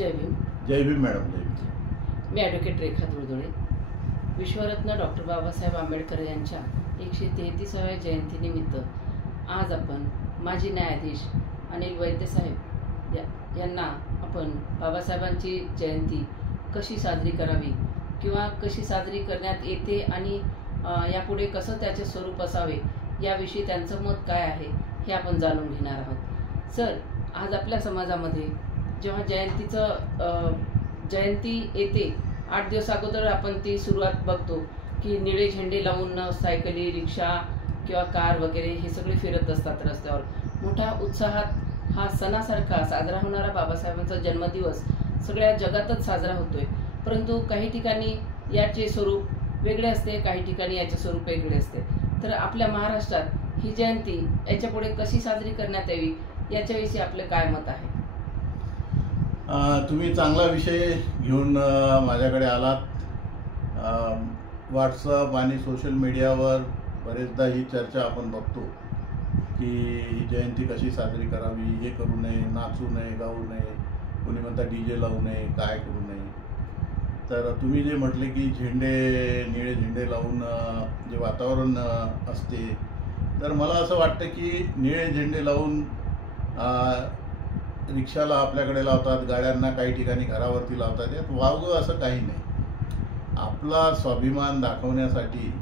जय भीम. जय Bhim madam. जय भीम. मी advocate रेखा धुळधुळे. विश्वरत्न doctor Babasaheb Ambedkar यांच्या 133व्या जयंतीनिमित्त आज आपण माजी न्यायाधीश अनिल वैद्यसाहेब यांना आपण बाबासाहेबांची जयंती कशी साजरी करावी किंवा कशी साजरी करण्यात येते आणि यापुढे कसं त्याचे स्वरूप असावे याविषयी त्यांचं मत काय आहे हे आपण जाणून घेणार आहोत. सर, आज आपल्या समाजामध्ये जेव्हा जयंती येते 8 दिवस अगोदर आपण ती सुरुवात बघतो की निळे झेंडे लावून सायकली, रिक्षा किंवा कार वगैरे हे सगळे फिरत असतात रस्त्यावर. मोठ्या उत्साहात हा सणासारखा साजरा होणारा बाबासाहेबांचा जन्मदिवस सगळ्या जगातच साजरा होतोय. परंतु काही ठिकाणी याचे स्वरूप वेगळे असते, काही ठिकाणी याचे स्वरूप वेगळे असते. तर आपल्या महाराष्ट्रात ही जयंती याच्यापुढे कशी साजरी करण्यात यावी याच्याविषयी आपलं काय मत आहे? तुम्ही चांगला विषय घेऊन माझ्याकडे आलात. व्हॉट्सअप आणि सोशल मीडियावर बरेचदा ही चर्चा आपण बघतो की ही जयंती कशी साजरी करावी, हे करू नये, नाचू नये, गाऊ नये, कोणी म्हणता DJ लावू नये, काय करू नये. तर तुम्ही जे म्हटले की निळे झेंडे लावून जे वातावरण असते, तर मला असं वाटतं की निळे झेंडे लावून रिक्षाला आपल्याकडे लावतात, गाड्यांना काही ठिकाणी घरावरती लावतात. यात वावगं असं काही नाही. आपला स्वाभिमान दाखवण्यासाठी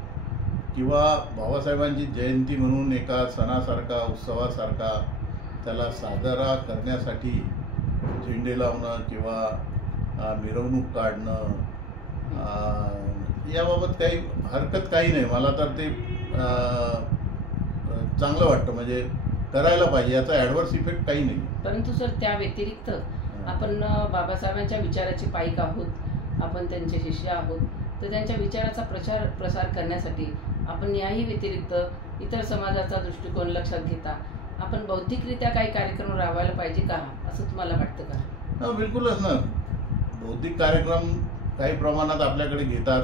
किंवा बाबासाहेबांची जयंती म्हणून एका सणासारखा, उत्सवासारखा त्याला साजरा करण्यासाठी झेंडे लावणं किंवा मिरवणूक काढणं याबाबत काही हरकत काही नाही. मला तर ते चांगलं वाटतं, म्हणजे करायला पाहिजे, याचा ॲडव्हर्स इफेक्ट काही नाही. परंतु सर, त्या व्यतिरिक्त आपण बाबासाहेबांच्या विचाराचे पाईक आहोत, आपण त्यांचे शिष्य आहोत. तर त्यांच्या विचाराचा प्रसार करण्यासाठी आपण याही व्यतिरिक्त इतर समाजाचा दृष्टिकोन लक्षात घेता आपण बौद्धिकरित्या काही कार्यक्रम राबवायला पाहिजे का, असं तुम्हाला वाटतं का? बिलकुलच ना. बौद्धिक कार्यक्रम काही प्रमाणात आपल्याकडे घेतात.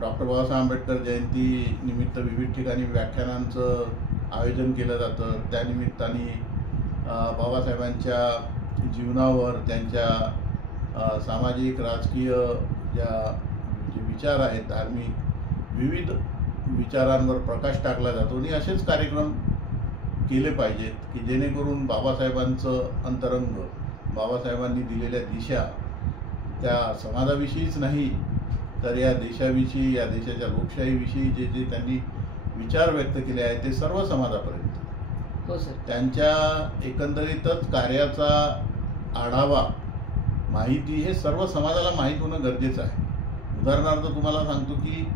डॉक्टर बाबासाहेब आंबेडकर जयंती निमित्त विविध ठिकाणी व्याख्यानांचं आयोजन केलं जातं. त्यानिमित्ताने बाबासाहेबांच्या जीवनावर, त्यांच्या सामाजिक, राजकीय जे विचार आहेत, धार्मिक विविध विचारांवर प्रकाश टाकला जातो. आणि असेच कार्यक्रम केले पाहिजेत की जेणेकरून बाबासाहेबांचं अंतरंग, बाबासाहेबांनी दिलेल्या दिशा त्या समाजाविषयीच नाही तर या देशाविषयी, या देशाच्या लोकशाहीविषयी जे जे त्यांनी विचार व्यक्त केले आहेत ते सर्व समाजापर्यंत. हो सर. त्यांच्या एकंदरीतच कार्याचा आढावा, माहिती हे सर्व समाजाला माहीत होणं गरजेचं आहे. उदाहरणार्थ तुम्हाला सांगतो की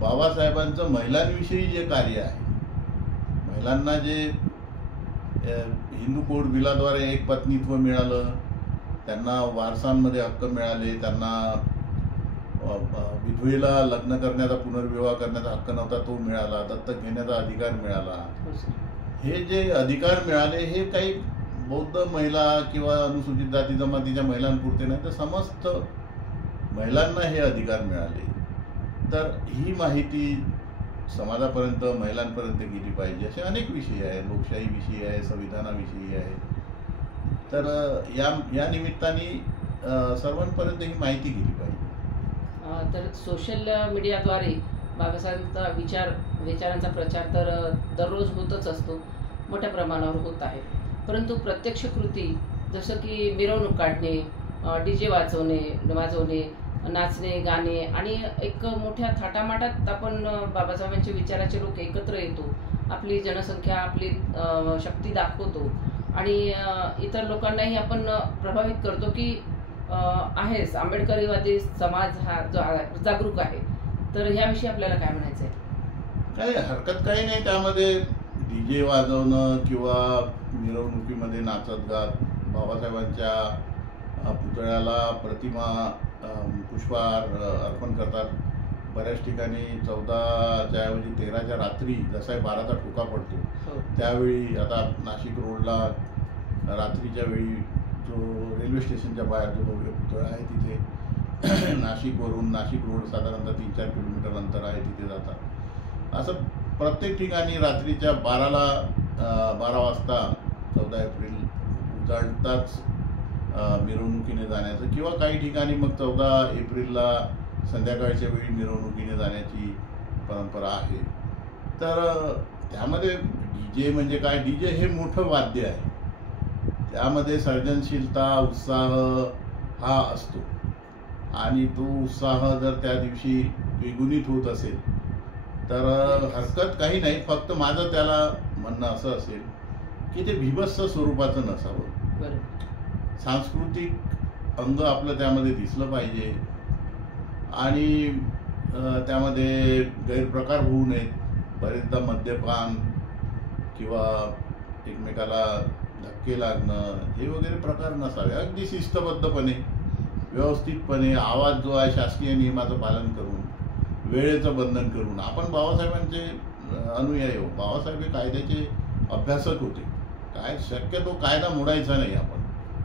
बाबासाहेबांचं महिलांविषयी जे कार्य आहे, महिलांना जे हिंदू कोड बिलाद्वारे एक पत्नीत्व मिळालं, त्यांना वारसांमध्ये हक्क मिळाले, त्यांना विधवेला लग्न करण्याचा, पुनर्विवाह करण्याचा हक्क नव्हता तो मिळाला, दत्तक घेण्याचा अधिकार मिळाला. हे जे अधिकार मिळाले हे काही बौद्ध महिला किंवा अनुसूचित जाती जमातीच्या महिलांपुरते नाही, तर समस्त महिलांना हे अधिकार मिळाले. तर ही माहिती समाजापर्यंत, महिलांपर्यंत गेली पाहिजे. असे अनेक विषय आहेत, लोकशाहीविषयी आहे, संविधानाविषयी आहे. तर या निमित्ताने सर्वांपर्यंत ही माहिती गेली पाहिजे. तर सोशल मीडियाद्वारे बाबासाहेबांचा विचारांचा प्रचार तर दररोज होतच असतो, मोठ्या प्रमाणावर होत आहे. परंतु प्रत्यक्ष कृती जसं की मिरवणूक काढणे, DJ वाजवणे, नाचणे, गाणे आणि एक मोठ्या थाटामाटात आपण बाबासाहेबांच्या विचाराचे लोक एकत्र येतो, आपली जनसंख्या, आपली शक्ती दाखवतो आणि इतर लोकांनाही आपण प्रभावित करतो की आहेच आंबेडकरीवादी समाज हा जो जागरूक आहे. तर ह्याविषयी आपल्याला काय म्हणायचं आहे? काही हरकत काही नाही त्यामध्ये. DJ वाजवणं किंवा मिरवणुकीमध्ये नाचत गात बाबासाहेबांच्या पुतळ्याला प्रतिमा, पुष्पहार अर्पण करतात. बऱ्याच ठिकाणी 14च्या ऐवजी 13च्या रात्री जसा 12चा ठोका पडतो त्यावेळी, आता नाशिक रोडला रात्रीच्या वेळी जो रेल्वे स्टेशनच्या बाहेर जो भव्य पुतळा आहे तिथे नाशिक रोड साधारणतः 3-4 किलोमीटर अंतर आहे, तिथे जातात. असं प्रत्येक ठिकाणी रात्रीच्या 12 वाजता 14 एप्रिल उजाडताच मिरवणुकीने जाण्याचं, किंवा काही ठिकाणी मग 14 एप्रिलला संध्याकाळच्या वेळी मिरवणुकीने जाण्याची परंपरा आहे. तर त्यामध्ये DJ म्हणजे काय, DJ हे मोठं वाद्य आहे, त्यामध्ये सर्जनशीलता, उत्साह हा असतो, आणि तो उत्साह जर त्या दिवशी द्विगुणित होत असेल तर हरकत काही नाही. फक्त माझं त्याला म्हणणं असं असेल की ते बिभत्स स्वरूपाचं नसावं. सांस्कृतिक अंग आपलं त्यामध्ये दिसलं पाहिजे, आणि त्यामध्ये गैरप्रकार होऊ नयेत. बरेचदा मद्यपान किंवा एकमेकाला धक्के लागणं हे वगैरे प्रकार नसावे. अगदी शिस्तबद्धपणे, व्यवस्थितपणे, आवाज जो आहे शासकीय नियमाचं पालन करून, वेळेचं बंधन करून. आपण बाबासाहेबांचे अनुयायी हो. बाबासाहेब हे कायद्याचे अभ्यासक होते. काय शक्यतो कायदा मोडायचा नाही. आपण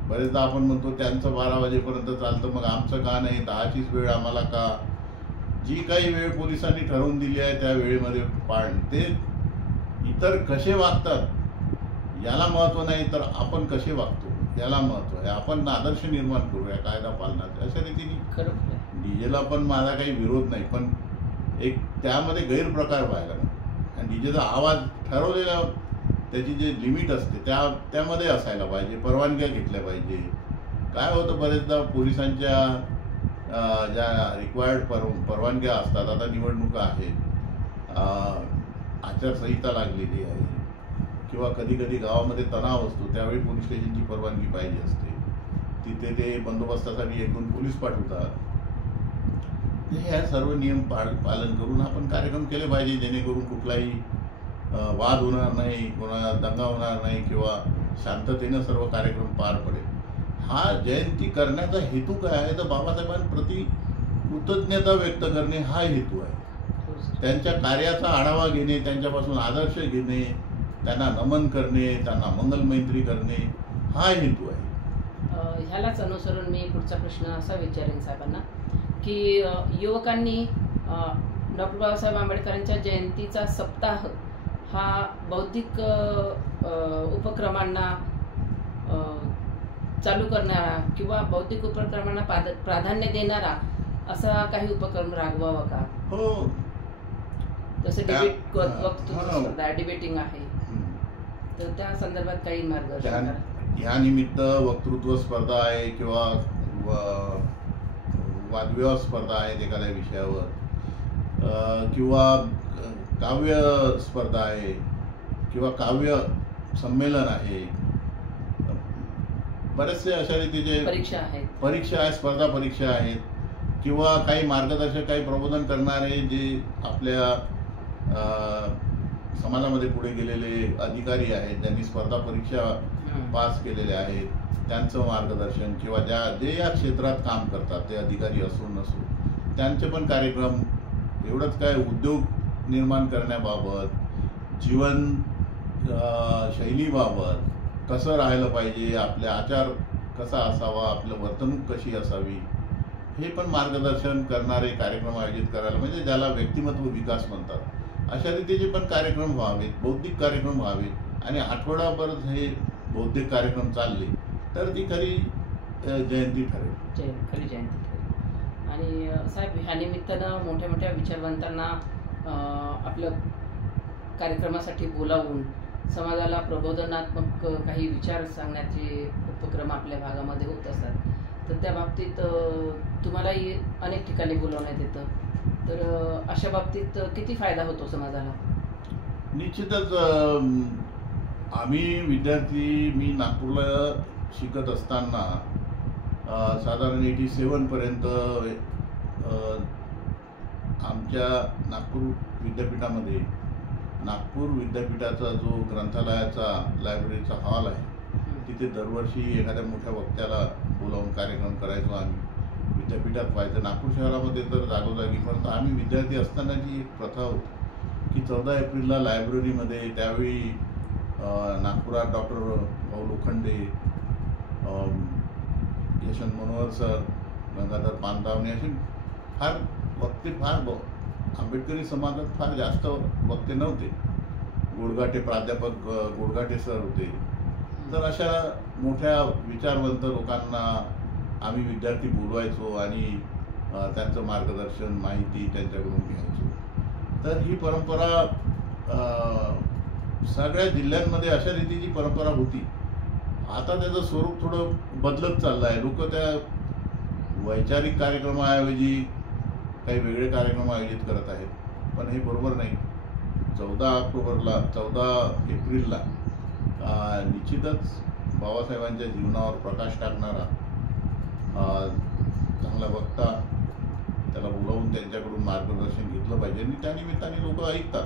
बरेचदा आपण म्हणतो त्यांचं 12 वाजेपर्यंत चालतं, मग आमचं का नाही, 10चीच वेळ आम्हाला का. जी काही वेळ पोलिसांनी ठरवून दिली आहे त्या वेळेमध्ये पाळणं. ते इतर कसे वागतात याला महत्त्व नाही, तर आपण कसे वागतो याला महत्त्व आहे. आपण आदर्श निर्माण करूया कायदा पालनाचे. अशा रीतीने खरं डीजेला पण माझा काही विरोध नाही, पण एक त्यामध्ये गैरप्रकार व्हायला नाही. आणि डीजेचा आवाज ठरवलेला, त्याची जे लिमिट असते त्यामध्ये असायला पाहिजे. परवानग्या घेतल्या पाहिजे. काय होतं, बरेचदा पोलिसांच्या ज्या रिक्वायर्ड परवानग्या असतात, आता निवडणुका आहेत, आचारसंहिता लागलेली आहे, किंवा कधी कधी गावामध्ये तणाव असतो, त्यावेळी पोलीस स्टेशनची परवानगी पाहिजे असते. तिथे ते बंदोबस्तासाठी एकूण पोलीस पाठवतात. हे सर्व नियम पालन करून आपण कार्यक्रम केले पाहिजे, जेणेकरून कुठलाही वाद होणार नाही, कोणा दंगा होणार नाही, किंवा शांततेनं सर्व कार्यक्रम पार पडेल. हा जयंती करण्याचा हेतू काय आहे, तर बाबासाहेबांप्रती कृतज्ञता व्यक्त करणे हा हेतू आहे. त्यांच्या कार्याचा आढावा घेणे, त्यांच्यापासून आदर्श घेणे, त्यांना नमन करणे, त्यांना मंगलमैत्री करणे हा हेतू आहे. ह्यालाच अनुसरून मी पुढचा प्रश्न असा विचारेन साहेबांना की युवकांनी डॉक्टर बाबासाहेब आंबेडकरांच्या जयंतीचा सप्ताह हा बौद्धिक उपक्रमांना चालू करणारा किंवा बौद्धिक उपक्रमांना प्राधान्य देणारा असा काही उपक्रम राबवावा का? हो, जसे डिबेट वक्तृत्व स्पर्धा, डिबेटिंग आहे, तर त्या संदर्भात काही मार्गदर्शन. या निमित्त वक्तृत्व स्पर्धा आहे, किंवा वादविवाद स्पर्धा आहेत एखाद्या विषयावर, किंवा काव्य स्पर्धा आहे, किंवा काव्य संमेलन आहे, बरेचसे अशा रीतीचे परीक्षा आहे, स्पर्धा परीक्षा आहेत, किंवा काही मार्गदर्शक, काही प्रबोधन करणारे जे आपल्या समाजामध्ये पुढे गेलेले अधिकारी आहेत, ज्यांनी स्पर्धा परीक्षा पास केलेल्या आहेत, त्यांचं मार्गदर्शन, किंवा जे या क्षेत्रात काम करतात ते अधिकारी असो नसो, त्यांचे पण कार्यक्रम. एवढंच काय, उद्योग निर्माण करण्याबाबत, जीवन शैलीबाबत, कसं राहिलं पाहिजे, आपले आचार कसा असावा, आपलं वर्तणूक कशी असावी, हे पण मार्गदर्शन करणारे कार्यक्रम आयोजित करायला, म्हणजे ज्याला व्यक्तिमत्व विकास म्हणतात, अशा रीतीचे पण कार्यक्रम व्हावेत, बौद्धिक कार्यक्रम व्हावेत. आणि आठवडाभर हे बौद्धिक कार्यक्रम चालले तर ती खरी जयंती ठरेल. खरी जयंती ठरेल. आणि साहेब, ह्या निमित्तानं मोठ्या मोठ्या विचारवंतांना आपलं कार्यक्रमासाठी बोलावून समाजाला प्रबोधनात्मक काही विचार सांगण्याचे उपक्रम आपल्या भागामध्ये होत असतात. तर त्या बाबतीत तुम्हालाही अनेक ठिकाणी बोलवण्यात येतं, तर अशा बाबतीत किती फायदा होतो समाजाला? निश्चितच. आम्ही विद्यार्थी, मी नागपूरला शिकत असताना साधारण 87 पर्यंत आमच्या नागपूर विद्यापीठामध्ये, नागपूर विद्यापीठाचा जो ग्रंथालयाचा लायब्ररीचा हॉल आहे, तिथे दरवर्षी एखाद्या मोठ्या वक्त्याला बोलावून कार्यक्रम करायचो आम्ही. विद्यापीठात व्हायचं. नागपूर शहरामध्ये तर जागोजागी, परंतु आम्ही विद्यार्थी असतानाची एक प्रथा होती की 14 एप्रिलला लायब्ररीमध्ये, त्यावेळी नागपुरात डॉक्टर भाऊ लोखंडे, यशवंत मनोहर सर, गंगाधर पानतावणे असे फार वक्ते, फार आंबेडकरी समाजात फार जास्त वक्ते नव्हते. गोडघाटे, प्राध्यापक गोडघाटे सर होते, तर अशा मोठ्या विचारवंत लोकांना आम्ही विद्यार्थी बोलवायचो आणि त्यांचं मार्गदर्शन माहिती त्यांच्याकडून घ्यायचो. तर ही परंपरा सगळ्या जिल्ह्यांमध्ये अशा रीतीची परंपरा होती. आता त्याचं स्वरूप थोडं बदलत चाललं आहे. लोक त्या वैचारिक कार्यक्रमाऐवजी काही वेगळे कार्यक्रम आयोजित करत आहेत, पण हे बरोबर नाही. 14 एप्रिलला निश्चितच बाबासाहेबांच्या जीवनावर प्रकाश टाकणारा चांगला वक्ता त्याला बोलावून त्यांच्याकडून मार्गदर्शन घेतलं पाहिजे आणि त्या निमित्ताने लोक ऐकतात.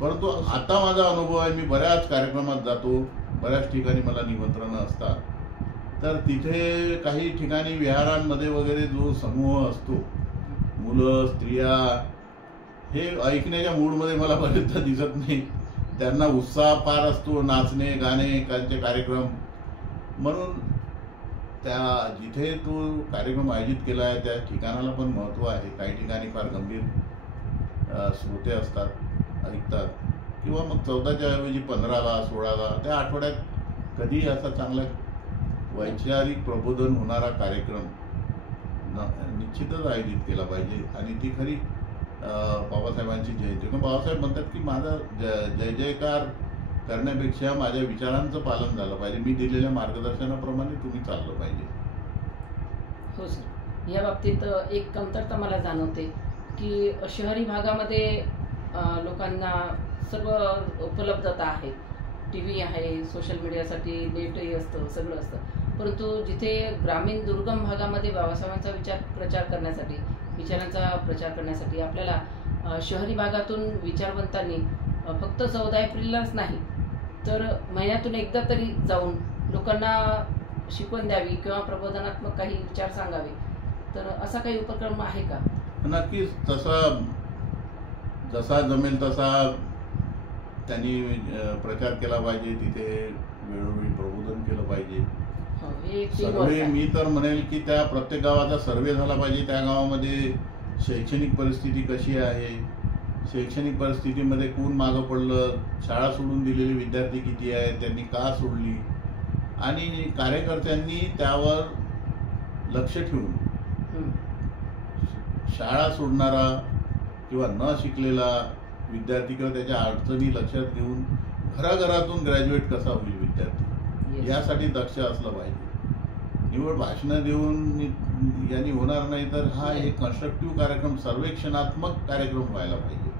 परंतु आता माझा अनुभव आहे, मी बऱ्याच कार्यक्रमात जातो, बऱ्याच ठिकाणी मला निमंत्रणं असतात. तर तिथे काही ठिकाणी विहारांमध्ये वगैरे जो समूह असतो, मुलं स्त्रिया, हे ऐकण्याच्या मूडमध्ये मला बरेचदा दिसत नाही. त्यांना उत्साह फार असतो, नाचणे गाणे त्यांचे कार्यक्रम. म्हणून त्या जिथे तो कार्यक्रम आयोजित केला आहे त्या ठिकाणाला पण महत्त्व आहे. काही ठिकाणी फार गंभीर श्रोते असतात, ऐकतात. किंवा मग 14च्या ऐवजी 15ला 16ला त्या आठवड्यात कधी असा चांगला वैचारिक प्रबोधन होणारा कार्यक्रम निश्चितच आयोजित केला पाहिजे. आणि ती खरी बाबासाहेबांची जयंती. पण बाबासाहेब म्हणतात की माझा जय जयकार करण्यापेक्षा माझ्या विचारांचं पालन झालं पाहिजे, मी दिलेल्या मार्गदर्शनाप्रमाणे तुम्ही चाललं पाहिजे. हो सर, या बाबतीत एक कमतरता मला जाणवते की शहरी भागामध्ये लोकांना सर्व उपलब्धता आहे, TV आहे, सोशल मीडियासाठी नेटही असतं, सगळं असतं. परंतु जिथे ग्रामीण दुर्गम भागामध्ये बाबासाहेबांचा विचारांचा प्रचार करण्यासाठी आपल्याला शहरी भागातून विचारवंतांनी फक्त 14 एप्रिललाच नाही तर महिन्यातून एकदा तरी जाऊन लोकांना शिकवण द्यावी किंवा प्रबोधनात्मक काही विचार सांगावे. तर असा काही उपक्रम आहे का? नक्कीच. जसा जमेल तसा त्यांनी प्रचार केला पाहिजे, तिथे वेळोवेळी प्रबोधन केलं पाहिजे. सर्वे, मी तर म्हणेल की त्या प्रत्येक गावाचा सर्वे झाला पाहिजे. त्या गावामध्ये शैक्षणिक परिस्थिती कशी आहे, शैक्षणिक परिस्थितीमध्ये कोण मागं पडलं, शाळा सोडून दिलेले विद्यार्थी किती आहेत, त्यांनी का सोडली, आणि कार्यकर्त्यांनी त्यावर लक्ष ठेवून शाळा सोडणारा किंवा न शिकलेला विद्यार्थी किंवा त्याच्या अडचणी लक्षात घेऊन घराघरातून ग्रॅज्युएट कसा होईल विद्यार्थी, यासाठी दक्ष असलं पाहिजे. निवड भाषणं देऊन यांनी होणार नाही. तर हा एक कन्स्ट्रक्टिव्ह कार्यक्रम, सर्वेक्षणात्मक कार्यक्रम व्हायला पाहिजे.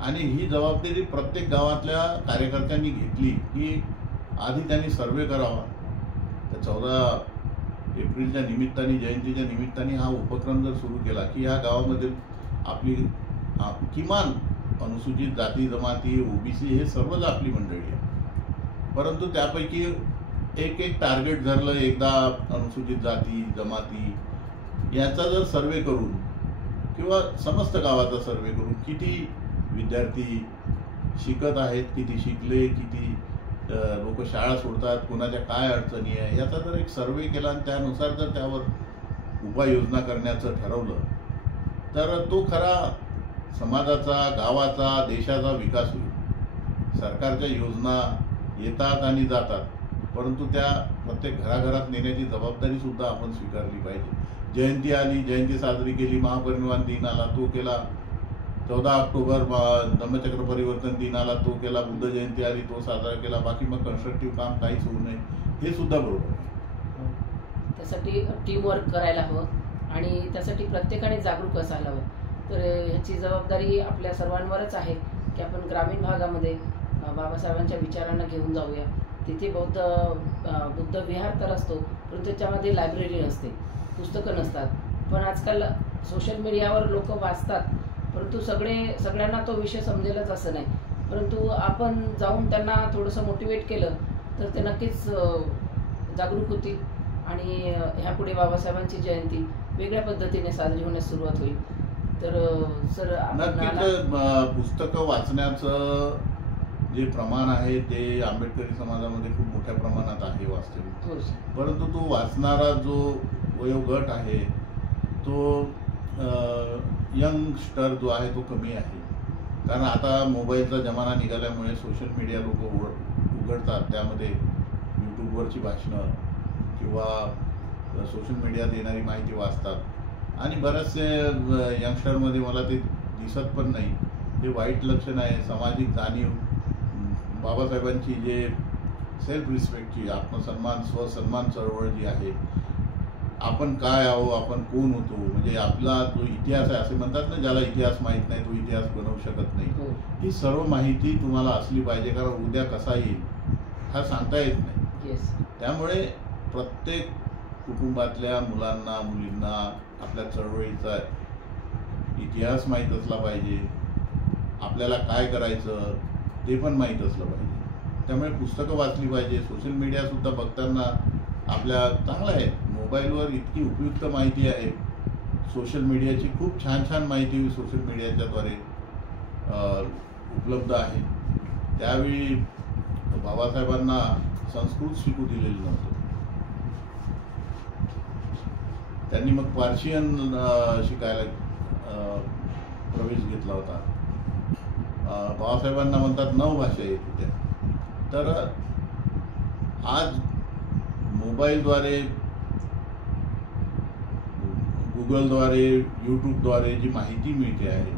आणि ही जबाबदारी प्रत्येक गावातल्या कार्यकर्त्यांनी घेतली की आधी त्यांनी सर्वे करावा. तर 14 एप्रिलच्या निमित्ताने, जयंतीच्या निमित्ताने हा उपक्रम जर सुरू केला की या गावामध्ये आपली किमान अनुसूचित जाती जमाती, OBC हे सर्वच आपली मंडळी आहे. परंतु त्यापैकी एक टार्गेट धरलं, एकदा अनुसूचित जाती जमाती याचा जर सर्वे करून किंवा समस्त गावाचा सर्वे करून किती विद्यार्थी शिकत आहेत, किती शिकले, किती लोक शाळा सोडतात, कोणाच्या काय अडचणी आहे, याचा जर एक सर्वे केला आणि त्यानुसार जर त्यावर उपाययोजना करण्याचं ठरवलं तर तो खरा समाजाचा, गावाचा, देशाचा विकास होईल. सरकारच्या योजना येतात आणि जातात, परंतु त्या प्रत्येक घराघरात नेण्याची जबाबदारी सुद्धा आपण स्वीकारली पाहिजे. जयंती आली, जयंती साजरी केली, महापरिनिर्वाण दिन आला तो केला, 14 ऑक्टोबर धम्मचक्र परिवर्तन दिन आला तो केला, बुद्ध जयंती आली तो साजरा केला, बाकी मग कन्स्ट्रक्टिव्ह काम काहीच होऊ नये, हे सुद्धा बरोबर आहे. त्यासाठी टीमवर्क करायला हवं आणि त्यासाठी प्रत्येकाने जागरूक असायला हवं. तर ह्याची जबाबदारी आपल्या सर्वांवरच आहे की आपण ग्रामीण भागामध्ये बाबासाहेबांच्या विचारांना घेऊन जाऊया. तिथे बुद्ध विहार तर असतो, परंतु त्याच्यामध्ये लायब्ररी नसते, पुस्तकं नसतात. पण आजकाल सोशल मीडियावर लोक वाचतात, परंतु सगळ्यांना तो विषय समजेलच असं नाही. परंतु आपण जाऊन त्यांना थोडंसं मोटिवेट केलं तर ते नक्कीच जागरूक होतील आणि ह्यापुढे बाबासाहेबांची जयंती वेगळ्या पद्धतीने साजरी होण्यास सुरुवात होईल. तर सर, नक्कीच पुस्तकं वाचण्याचं जे प्रमाण आहे ते आंबेडकरी समाजामध्ये खूप मोठ्या प्रमाणात आहे वास्तविक. परंतु तो वाचणारा जो वयोगट आहे तो यंगस्टर जो आहे तो कमी आहे. कारण आता मोबाईलचा जमाना निघाल्यामुळे सोशल मीडिया लोक उघडतात, त्यामध्ये यूट्यूबवरची भाषणं किंवा सोशल मीडियात येणारी माहिती वाचतात आणि बरेचसे यंगस्टरमध्ये मला ते दिसत पण नाही. हे वाईट लक्षण आहे. सामाजिक जाणीव, बाबासाहेबांची जे सेल्फ रिस्पेक्टची, आत्मसन्मान, स्वसन्मान चळवळ जी आहे, आपण काय आहो, आपण कोण होतो, म्हणजे आपला जो इतिहास आहे, असे म्हणतात ना, ज्याला इतिहास माहीत नाही तो इतिहास बनवू शकत नाही. ही सर्व माहिती तुम्हाला असली पाहिजे, कारण उद्या कसा येईल हा सांगता येत नाही. त्यामुळे प्रत्येक कुटुंबातल्या मुलांना, मुलींना आपल्या चळवळीचा इतिहास माहीत असला पाहिजे. आपल्याला काय करायचं ते पण माहीत असलं पाहिजे. त्यामुळे पुस्तकं वाचली पाहिजे. सोशल मीडियासुद्धा बघताना आपल्या चांगलं आहे. मोबाईलवर इतकी उपयुक्त माहिती आहे. सोशल मीडियाची खूप छान छान माहिती सोशल मीडियाच्याद्वारे उपलब्ध आहे. त्यावेळी बाबासाहेबांना संस्कृत शिकू दिलेलं नव्हतं. त्यांनी मग पार्शियन शिकायला प्रवेश घेतला होता. बाबासाहेबांना म्हणतात 9 भाषा येत होत्या. तर आज मोबाईलद्वारे, गुगलद्वारे, यूट्यूबद्वारे जी माहिती मिळते आहे,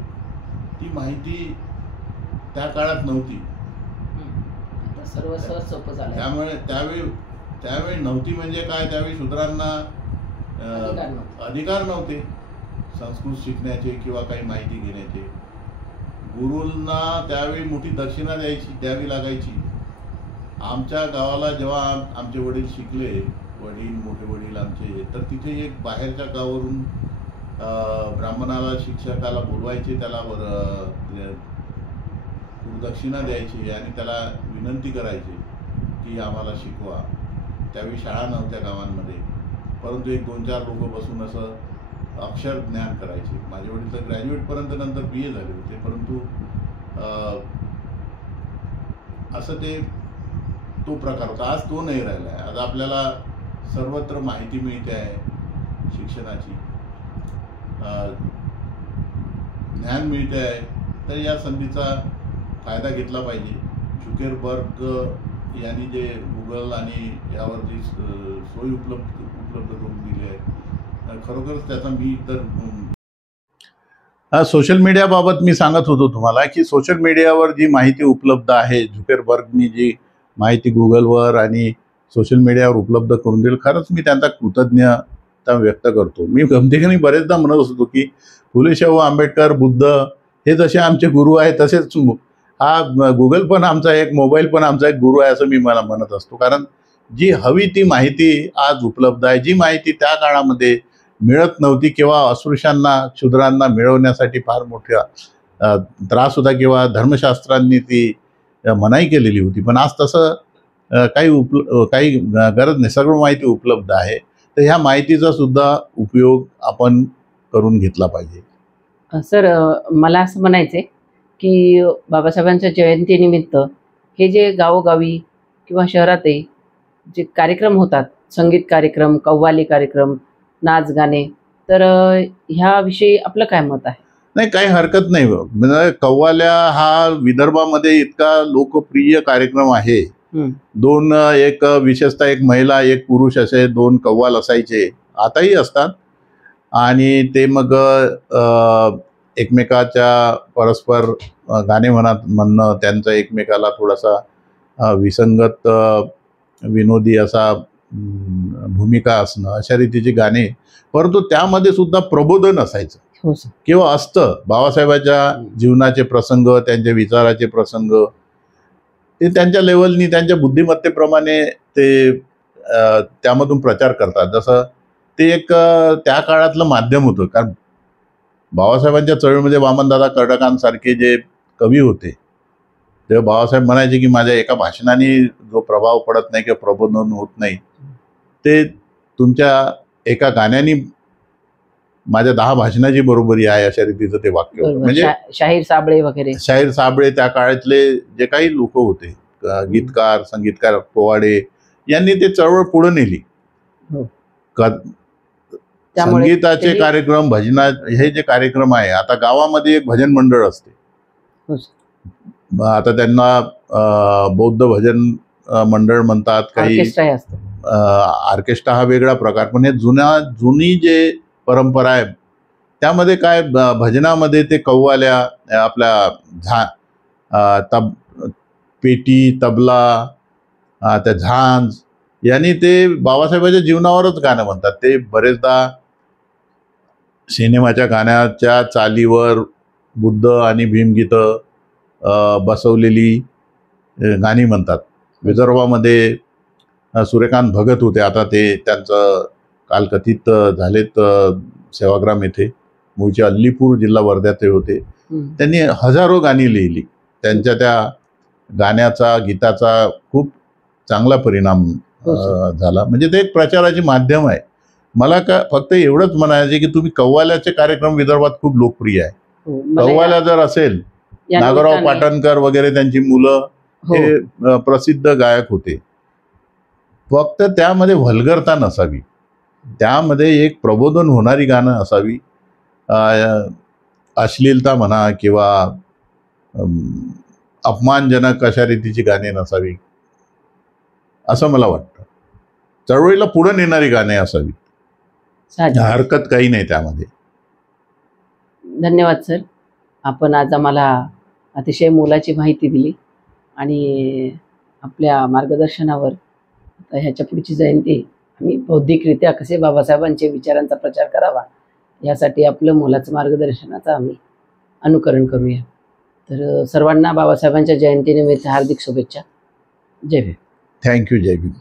ती माहिती त्या काळात नव्हती. सर्व सहज सोपं झालं. त्यामुळे त्यावेळी नव्हती म्हणजे काय, त्यावेळी शूद्रांना अधिकार नव्हते संस्कृत शिकण्याचे किंवा काही माहिती घेण्याचे. गुरूंना त्यावेळी मोठी दक्षिणा द्यावी लागायची. आमच्या गावाला जेव्हा आमचे वडील शिकले, मोठे वडील आमचे, तर तिथे एक बाहेरच्या गावावरून ब्राह्मणाला, शिक्षकाला बोलवायचे, त्याला दक्षिणा द्यायची आणि त्याला विनंती करायची की आम्हाला शिकवा. त्यावेळी शाळा नव्हत्या गावांमध्ये, परंतु 1-2-4 लोक बसून असं अक्षर ज्ञान करायचे. माझे वडील तर ग्रॅज्युएटपर्यंत, नंतर BA झाले होते, परंतु असं तो प्रकार होता. आज तो नाही राहिला आहे. आज आपल्याला सर्वत्र माहिती मिळते आहे शिक्षणाची, ज्ञान मिळते आहे. तर या संधीचा फायदा घेतला पाहिजे. झुकेरबर्ग यांनी जे गुगल आणि यावर जी सोयी उपलब्ध करून दिली आहे, खरोखरच त्याचा मी तर सोशल मीडियाबाबत मी सांगत होतो तुम्हाला की सोशल मीडियावर जी माहिती उपलब्ध आहे, झुकेरबर्गनी जी माहिती गुगलवर आणि सोशल मीडियावर उपलब्ध करून दिली, खरंच मी त्यांचा कृतज्ञता व्यक्त करतो. मी गमतीने बरेचदा म्हणत असतो की फुले शाहू आंबेडकर, बुद्ध हे जसे आमचे गुरु आहेत, तसेच हा गुगल पण आमचा एक, मोबाईल पण आमचा एक गुरु आहे, असं मी मला म्हणत असतो. कारण जी हवी ती माहिती आज उपलब्ध आहे. जी माहिती त्या काळामध्ये मिळत नव्हती किंवा अस्पृश्यांना, शूद्रांना मिळवण्यासाठी फार मोठा त्रास होता किंवा धर्मशास्त्रांनी ती मनाई केलेली होती, पण आज तसं काही गरज नाही. सर्व माहिती उपलब्ध आहे. तर ह्या माहितीचा सुद्धा उपयोग आपण करून घेतला पाहिजे. सर, मला असं म्हणायचं आहे की बाबासाहेबांच्या जयंतीनिमित्त हे जे गावोगावी किंवा शहरातही जे कार्यक्रम होतात, संगीत कार्यक्रम, कव्वाली कार्यक्रम, नाच गाणे, तर ह्याविषयी आपलं काय मत आहे? नाही, काही हरकत नाही. म्हणजे कव्वाल्या हा विदर्भामध्ये इतका लोकप्रिय कार्यक्रम आहे. 2 एक विशेषतः एक महिला, एक पुरुष असे 2 कव्वाल असायचे, आताही असतात. आणि ते मग एकमेकाच्या परस्पर गाणे म्हणणं, त्यांचं एकमेकाला थोडासा विसंगत, विनोदी असा भूमिका असणं, अशा रीतीची गाणे, परंतु त्यामध्ये सुद्धा प्रबोधन असायचं किंवा असतं. बाबासाहेबांच्या जीवनाचे प्रसंग, त्यांच्या विचाराचे प्रसंग, ते त्यांच्या लेवलनी, त्यांच्या बुद्धिमत्तेप्रमाणे ते त्यामधून प्रचार करतात. जसं ते एक त्या काळातलं माध्यम होतं. कारण बाबासाहेबांच्या चळवळीमध्ये वामनदादा कर्डकांसारखे जे कवी होते, तेव्हा बाबासाहेब म्हणायचे की माझ्या एका भाषणाने जो प्रभाव पडत नाही किंवा प्रबोधन होत नाही, ते तुमच्या एका गाण्याने माझ्या 10 भाषणाची बरोबरी आहे, अशा रीतीचं ते वाक्य होतं. म्हणजे शाहीर साबळे वगैरे, शाहीर साबळे, त्या काळातले जे काही लोक होते, गीतकार, संगीतकार, पोवाडे, यांनी ते चळवळ पुढे नेली. संगीताचे कार्यक्रम, भजना, हे जे कार्यक्रम आहे, आता गावामध्ये एक भजन मंडळ असते. आता त्यांना बौद्ध भजन मंडळ म्हणतात, काही ऑर्केस्ट्राही असतो. ऑर्केस्ट्रा हा वेगळा प्रकार. पण हे जुनी जे परंपरा आहे त्यामध्ये काय, भजनामध्ये ते कव्वाल्या, आपल्या पेटी, तबला, त्या झांज यांनी ते बाबासाहेबांच्या जीवनावरच गाणं म्हणतात. ते बरेचदा सिनेमाच्या गाण्याच्या चालीवर बुद्ध आणि भीमगीतं बसवलेली गाणी म्हणतात. विदर्भामध्ये सूर्यकांत भगत होते, आता ते त्यांचं कालकथित झालेत सेवाग्राम येथे. मूळचे अल्लीपूर, जिल्हा वर्ध्याचे होते. त्यांनी हजारो गाणी लिहिली. त्यांच्या त्या गाण्याचा, गीताचा खूप चांगला परिणाम झाला. म्हणजे ते एक प्रचाराचे माध्यम आहे. मला फक्त एवढंच म्हणायचं की तुम्ही कव्वाल्याचे कार्यक्रम विदर्भात खूप लोकप्रिय आहे. कव्वाल्या जर असेल, नागोराव पाटणकर वगैरे त्यांची मुलं हे प्रसिद्ध गायक होते. फक्त त्यामध्ये व्हल्गरता नसावी, त्यामध्ये एक प्रबोधन होणारी गाणं असावी. अश्लीलता म्हणा किंवा अपमानजनक अशा रीतीची गाणी नसावी, असं मला वाटतं. चळवळीला पुढे नेणारी गाणी असावी, हरकत काही नाही त्यामध्ये. धन्यवाद सर, आपण आज आम्हाला अतिशय मोलाची माहिती दिली आणि आपल्या मार्गदर्शनावर ह्याच्या पुढची जयंती आम्ही बौद्धिकरित्या कसे बाबासाहेबांच्या विचारांचा प्रचार करावा यासाठी आपलं मोलाचं मार्गदर्शनाचं आम्ही अनुकरण करूया. तर सर्वांना बाबासाहेबांच्या जयंतीनिमित्त हार्दिक शुभेच्छा. जय भीम. थँक्यू. जय भीम.